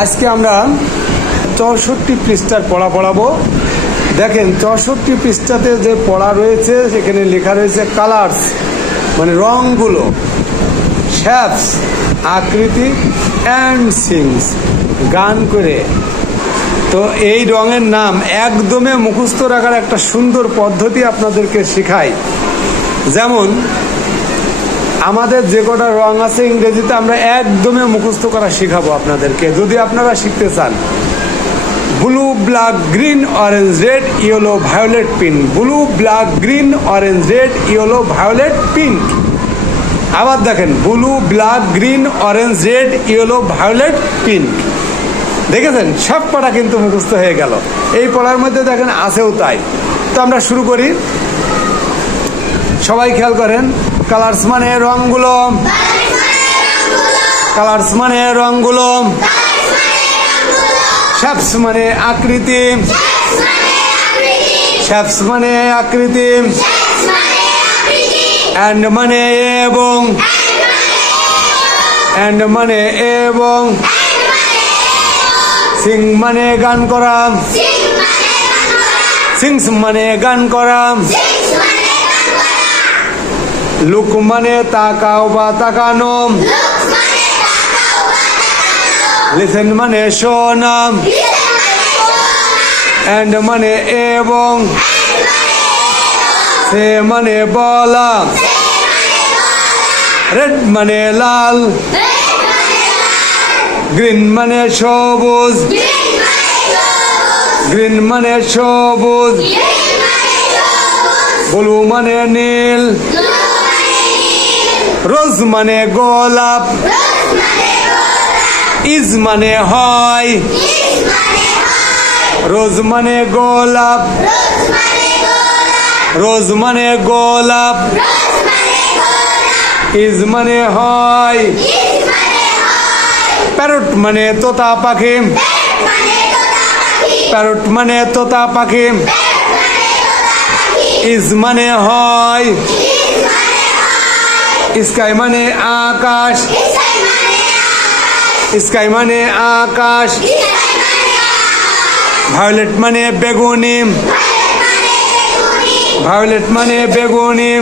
আজকে আমরা 64 পৃষ্ঠার পড়া পড়াবো। দেখেন 64 পৃষ্ঠাতে যে পড়া রয়েছে সেখানে লেখা রয়েছে কালার্স মানে রংগুলো, শেপস আকৃতি, অ্যান্ড সিংস গান করে। তো এই রঙের নাম একদমই মুখস্থ রাখার একটা সুন্দর পদ্ধতি আপনাদেরকে শেখাই। যেমন আমাদের যে কটা রং আছে ইংরেজিতে আমরা একদমই মুখস্থ করা শেখাবো আপনাদেরকে, যদি আপনারা শিখতে চান। Blue, black, green, orange, red, yellow, violet, pink. Blue, black, green, orange, red, yellow, violet, pink. আবার দেখেন blue, black, green, orange, red, yellow, violet, pink. দেখেছেন সব পড়া কিন্তু মুখস্থ হয়ে গেল। এই পড়ার মধ্যে দেখেন আছেও তাই। তো আমরা শুরু করি, সবাই খেয়াল করেন। কালার্স মানে রংগুলো, কালার্স মানে রংগুলো, শেপস মানে আকৃতি, শেপস মানে আকৃতি, অ্যান্ড মানে এবং, অ্যান্ড মানে এবং, সিং মানে গান করা, সিংস মানে গান করা, লুক মানে তাকাও বা তাকানো, লিসেন মানে শোনা, অ্যান্ড মানে এবং, সে মানে বলা, রেড মানে লাল, গ্রিন মানে সবুজ, গ্রিন মানে সবুজ, ব্লু মানে নীল, রোজ মানে গোলাপ, ইজ মানে হয়, রোজ মানে গোলাপ, রোজ মানে গোলাপ, ইজ মানে হয়, প্যারট মানে তোতা পাখি, প্যারট মানে তোতা পাখি, ইজ মানে হয়, স্কাই মানে আকাশ, স্কাই মানে আকাশ, ভায়োলেট মানে বেগুনি, ভায়োলেট মানে বেগুনি,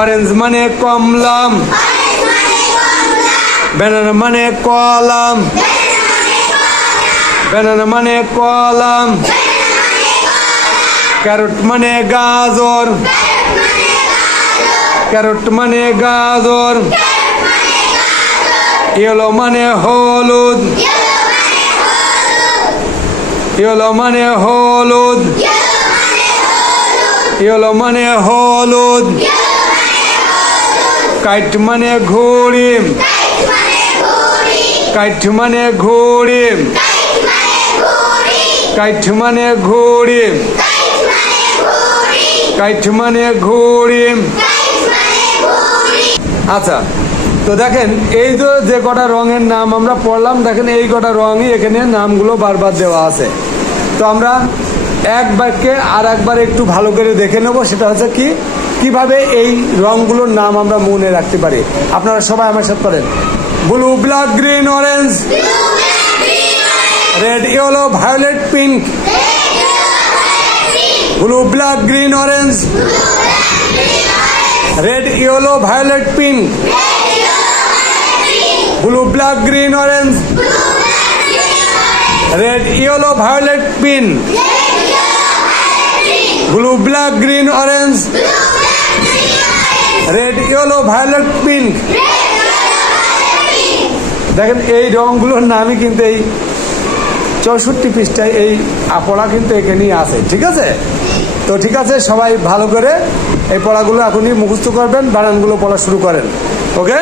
অরেঞ্জ মানে কমলা, ব্যানানা মানে কলাম, ব্যানানা মানে কলাম, ক্যারট মানে গাজর, ক্যারট মানে গাজর, ইয়েলো মানে হলুদ, ইয়েলো মানে হলুদ, ইয়েলো মানে হলুদ, কাইট মানে ঘুড়ি, কাইট মানে ঘুড়ি, কাইট মানে ঘুড়ি, কাইট মানে ঘুড়ি। আচ্ছা, তো দেখেন এই যে কটা রঙের নাম আমরা পড়লাম, দেখেন এই কটা রঙই এখানে নামগুলো বারবার দেওয়া আছে। তো আমরা এক বাক্যে আর একবার একটু ভালো করে দেখে নেব, সেটা হচ্ছে কিভাবে এই রংগুলোর নাম আমরা মনে রাখতে পারি। আপনারা সবাই আমার সাথে করেন। Blue, black, green, orange, red, yellow, violet, pink. Blue, black, green, orange, red, yellow, violet, pink. Blue, black, green, orange, red, yellow, violet, pink. Blue, black, green, orange, red, yellow, violet, pink. দেখেন এই রংগুলোর নামই কিন্তু এই 64 পৃষ্ঠায় এই পড়া কিন্তু এখানেই আছে। ঠিক আছে? তো ঠিক আছে, সবাই ভালো করে এই পড়াগুলো এখনই মুখস্থ করবেন, বানানগুলো পড়া শুরু করেন। ওকে।